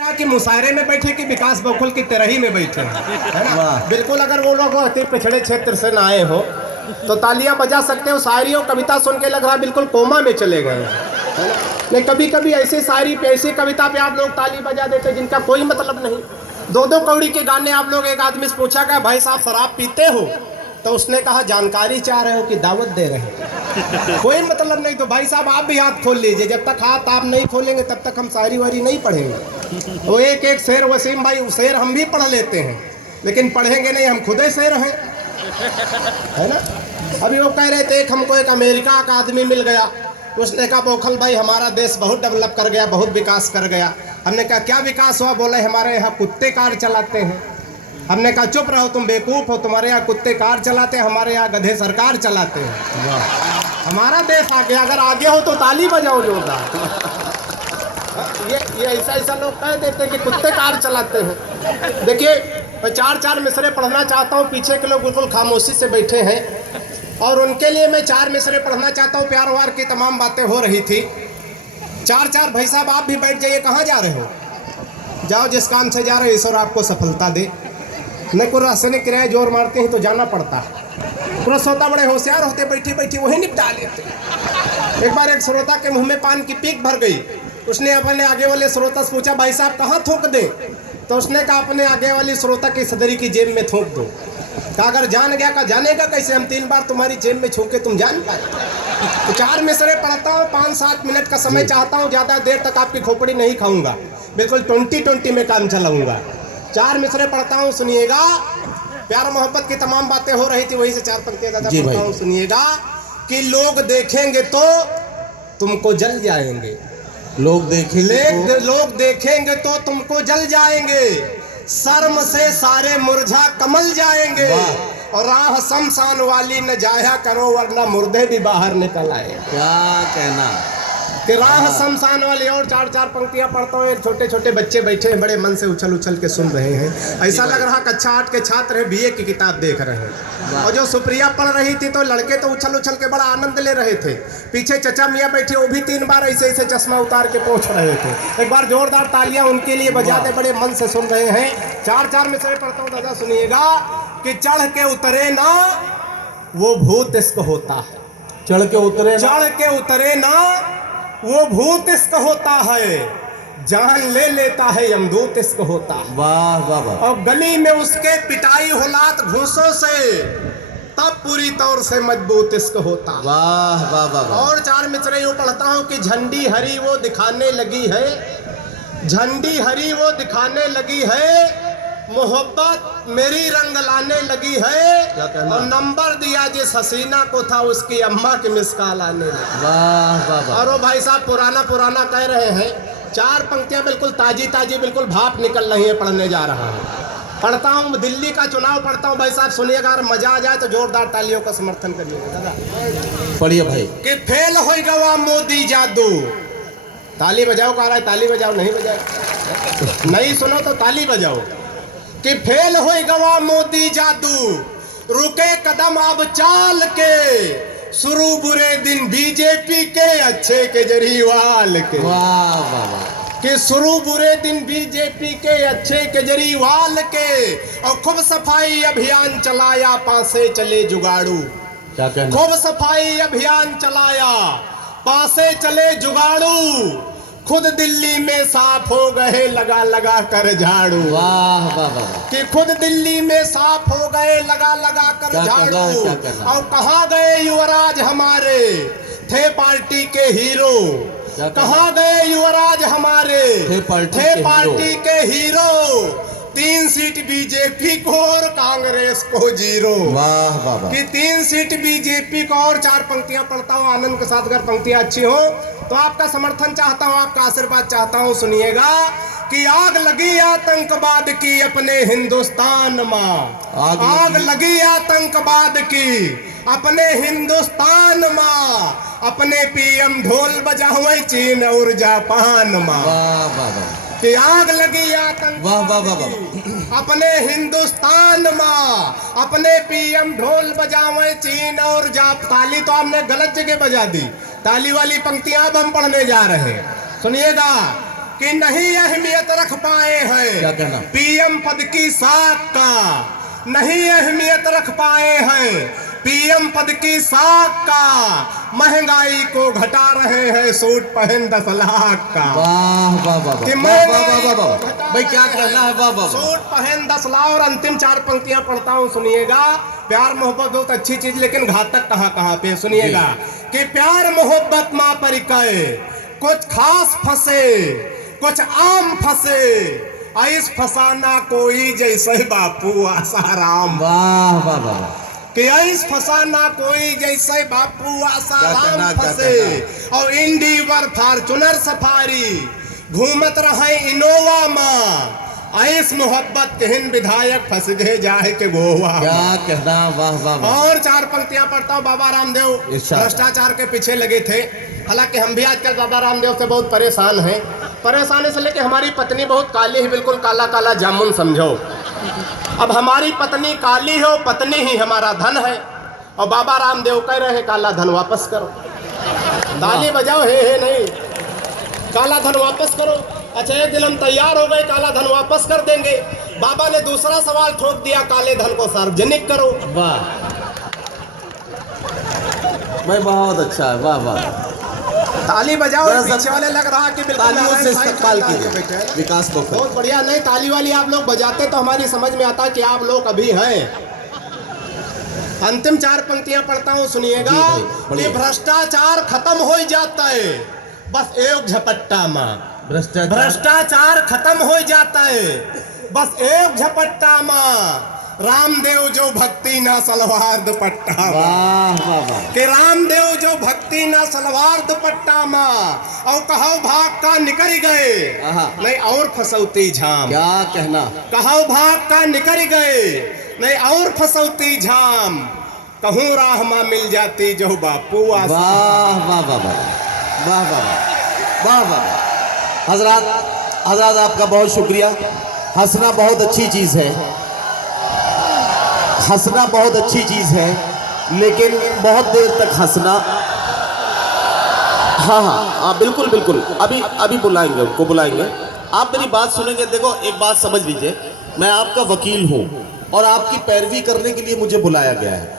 कि मुशायरे में बैठे कि विकास बखुल की तेरही में बैठे है ना। बिल्कुल, अगर वो लोग अति पिछड़े क्षेत्र से ना आए हो तो तालियां बजा सकते हो। शायरी और कविता सुन के लग रहा है बिल्कुल कोमा में चले गए है ना। नहीं, कभी कभी ऐसी शायरी पे, ऐसी कविता पे आप लोग ताली बजा देते जिनका कोई मतलब नहीं। दो दो कौड़ी के गाने आप लोग, एक आदमी से पूछा गया भाई साहब शराब पीते हो, तो उसने कहा जानकारी चाह रहे हो कि दावत दे रहे हैं। कोई मतलब नहीं। तो भाई साहब आप भी हाथ खोल लीजिए, जब तक हाथ आप नहीं खोलेंगे तब तक हम शायरी वारी नहीं पढ़ेंगे। तो एक एक शेर वसीम भाई, शेर हम भी पढ़ लेते हैं लेकिन पढ़ेंगे नहीं, हम खुद ही शेर हैं, है ना। अभी वो कह रहे थे हमको एक अमेरिका का आदमी मिल गया, उसने कहा बौखल भाई हमारा देश बहुत डेवलप कर गया, बहुत विकास कर गया। हमने कहा क्या विकास हुआ? बोले हमारे यहाँ कुत्ते कार चलाते हैं। हमने कहा चुप रहो, तुम बेवकूफ़ हो, तुम्हारे यहाँ कुत्ते कार चलाते हैं, हमारे यहाँ गधे सरकार चलाते हैं। हमारा देश आगे, अगर आगे हो तो ताली बजाओ जोरदार। ये ऐसा ऐसा लोग कह देते हैं कि कुत्ते कार चलाते हैं। देखिए मैं चार चार मिसरे पढ़ना चाहता हूँ, पीछे के लोग बिल्कुल खामोशी से बैठे हैं और उनके लिए मैं चार मिसरे पढ़ना चाहता हूँ। प्यार वार की तमाम बातें हो रही थी। चार चार भाई साहब आप भी बैठ जाइए। कहाँ जा रहे हो? जाओ, जिस काम से जा रहे हो ईश्वर आपको सफलता दे। न कोई रास्ते ने किराया जोर मारते हैं तो जाना पड़ता है। पूरा श्रोता बड़े होशियार होते, बैठी बैठी वही निपटा लेते। एक बार एक श्रोता के मुंह में पान की पीक भर गई। उसने अपने आगे वाले श्रोता से पूछा भाई साहब कहाँ थूक दें? तो उसने कहा अपने आगे वाली श्रोता की सदरी की जेब में थूक दो। कहा अगर जान गया का जानेगा कैसे? हम 3 बार तुम्हारी जेब में छूके तुम जान पाए। तो चार मिसरे पढ़ता हूँ, 5-7 मिनट का समय चाहता हूँ, ज़्यादा देर तक आपकी खोपड़ी नहीं खाऊंगा, बिल्कुल 20-20 में काम चलाऊंगा। 4 मिसरे पढ़ता हूँ, सुनिएगा। प्यार मोहब्बत की तमाम बातें हो रही थी, वही से 4 पंक्तियां पढ़ता हूँ, सुनिएगा। कि लोग देखेंगे तो तुमको जल जाएंगे, लोग देखेंगे तो तुमको जल जाएंगे, शर्म से सारे मुरझा कमल जाएंगे, और राह शमशान वाली न जाया करो वरना मुर्दे भी बाहर निकल आए। क्या कहना कि राह शमशान वाली। और 4-4 पंक्तियां पढ़ता हूँ। छोटे छोटे बच्चे बैठे हैं, बड़े मन से उछल उछल के सुन रहे हैं। ऐसा लग रहा कक्षा 8 के छात्र हैं, BA की किताब देख रहे हैं। और जो सुप्रिया पढ़ रही थी तो लड़के तो उछल उछल के बड़ा आनंद ले रहे थे। पीछे चचा मियाँ बैठे, वो भी 3 बार ऐसे ऐसे चश्मा उतार के पहुँच रहे थे। एक बार जोरदार तालियां उनके लिए बजा दे, बड़े मन से सुन रहे हैं। 4-4 में से पढ़ता हूँ, दादा सुनिएगा। कि चढ़ के उतरे ना वो भूत इश्क होता है, चढ़ के उतरे ना वो भूत इश्क होता है, जान ले लेता है यमदूत इश्क होता है। वाह वाह वाह। और गली में उसके पिटाई हुलात घूसों से, तब पूरी तौर से मजबूत इश्क होता है। वाह वाह वाह। और 4 मिसरे यूं पढ़ता हूँ कि झंडी हरी वो दिखाने लगी है, झंडी हरी वो दिखाने लगी है, मोहब्बत मेरी रंग लाने लगी है, और नंबर दिया जिस हसीना को था उसकी अम्मा की मिसकाल आने लगी। वाह वाह वाह। और वो भाई साहब पुराना पुराना कह रहे हैं। 4 पंक्तियां बिल्कुल ताजी ताजी, बिल्कुल भाप निकल रही है, पढ़ने जा रहा है। पढ़ता हूँ, दिल्ली का चुनाव पढ़ता हूँ भाई साहब, सुनिएगा। अगर मजा आ जाए तो जोरदार तालियों का समर्थन करिएगा दादा। पढ़िए भाई। कि फेल हो गवा मोदी जादू, ताली बजाओ। कह रहा है ताली बजाओ, नहीं बजाओ, नहीं सुनो तो ताली बजाओ। कि फेल हो गवा मोदी जादू, रुके कदम अब चाल के, शुरू बुरे दिन बीजेपी के, अच्छे केजरीवाल के। वाह वाह वाह। कि शुरू बुरे दिन बीजेपी के, अच्छे केजरीवाल के, और खूब सफाई अभियान चलाया, पासे चले जुगाड़ू। क्या कहना? खूब सफाई अभियान चलाया, पासे चले जुगाड़ू, खुद दिल्ली में साफ हो गए लगा लगा कर झाड़ू। वाह वाह वाह। कि खुद दिल्ली में साफ हो गए लगा लगा कर झाड़ू। और कहाँ गए युवराज हमारे थे पार्टी के हीरो, कहाँ गए युवराज हमारे थे पार्टी के हीरो, 3 सीट बीजेपी को और कांग्रेस को 0। वाह वाह वाह। कि 3 सीट बीजेपी को। और 4 पंक्तियां पढ़ता हूँ आनंद के साथ। अगर पंक्तियां अच्छी हो तो आपका समर्थन चाहता हूँ, आपका आशीर्वाद चाहता हूँ, सुनिएगा। कि आग लगी आतंकवाद की अपने हिंदुस्तान में, आग लगी आतंकवाद की अपने हिंदुस्तान में, अपने PM ढोल बजावे चीन और जापान में। वाह वाह वाह। कि आग लगी आतंक, वाह वाह वाह। अपने हिंदुस्तान में, अपने PM ढोल बजावे चीन और जापान। ताली तो आपने गलत जगह बजा दी। ताली वाली पंक्तियां अब हम पढ़ने जा रहे हैं, सुनिएगा। कि नहीं अहमियत रख पाए क्या हैं, कहना? पीएम पद की साख का नहीं अहमियत रख पाए हैं, पीएम पद की साख का महंगाई को घटा रहे हैं, सूट पहन 10 लाख का। वाह वाह वाह कि वाह मैं वाह वाह वाह वाह। भाई क्या कहना है? वाह वाह वाह। सूट पहन 10 लाख। और अंतिम 4 पंक्तियां पढ़ता हूं, सुनिएगा। प्यार मोहब्बत बहुत अच्छी चीज, लेकिन घातक कहाँ पे सुनिएगा। कि प्यार मोहब्बत मां परिकय, कुछ खास फंसे कुछ आम फंसे, ऐस फसाना कोई जैसे बापू आसाराम। वाह वाह वाह वाह। कि ऐस फसाना कोई जैसे बापू क्या आसाराम कहना, क्या फंसे। और इंडिवर फॉर्चुनर सफारी घूमत रहे इनोवा माँ, ऐस मोहब्बत केहन विधायक फंस गए जाए के गोवा। क्या कहना? वाह वाह वाह। और 4 पंक्तियां पढ़ता हूँ। बाबा रामदेव इरशाद। भ्रष्टाचार के पीछे लगे थे। हालांकि हम भी आजकल बाबा रामदेव से बहुत परेशान हैं। परेशान इसलिए कि हमारी पत्नी बहुत काली है, बिल्कुल काला काला जामुन समझो। अब हमारी पत्नी काली हो, पत्नी ही हमारा धन है, और बाबा रामदेव कह रहे हैं काला धन वापस करो। ताली बजाओ, हे नहीं, काला धन वापस करो। अच्छा, एक दिन हम तैयार हो गए, काला धन वापस कर देंगे। बाबा ने दूसरा सवाल ठोक दिया, काले धन को सार्वजनिक करो। वाह भाई, बहुत अच्छा है। वाह वाह। ताली बजाओ। दरअसल पीछे वाले लग रहा कि बिल्कुल तालियों से नारायण साईं इस्तकबाल खानदान के कीजिए। बेटे हैं। विकास को बहुत बढ़िया। नहीं, ताली वाली आप लोग बजाते तो हमारी समझ में आता कि आप लोग अभी हैं। अंतिम 4 पंक्तियां पढ़ता हूं, सुनिएगा। जी भाई, कि पढ़िए। भ्रष्टाचार खत्म हो जाता है बस एक झपट्टा माँ। भ्रष्टाचार खत्म हो जाता है बस एक झपट्टा माँ। रामदेव जो भक्ति ना सलवार दुपट्टा माँ। वाह वाह वाह। कि रामदेव जो भक्ति ना सलवार दुपट्टा माँ, और कहो भाग का निकल गए आहा। नहीं और फसौती झाम। क्या कहना? कहो भाग का निकल गए नहीं और फसौती झाम, कहूँ राह माँ मिल जाती जो बापू आसा। वाह वाह वाह वाह वाह वाह वाह वाह वाह। हजरात आपका बहुत शुक्रिया। हंसना बहुत अच्छी चीज़ है, हंसना बहुत अच्छी चीज़ है, लेकिन बहुत देर तक हंसना। हाँ हाँ हाँ, बिल्कुल बिल्कुल। अभी बुलाएंगे, उनको बुलाएंगे। आप मेरी बात सुनेंगे। देखो, एक बात समझ लीजिए, मैं आपका वकील हूँ और आपकी पैरवी करने के लिए मुझे बुलाया गया है।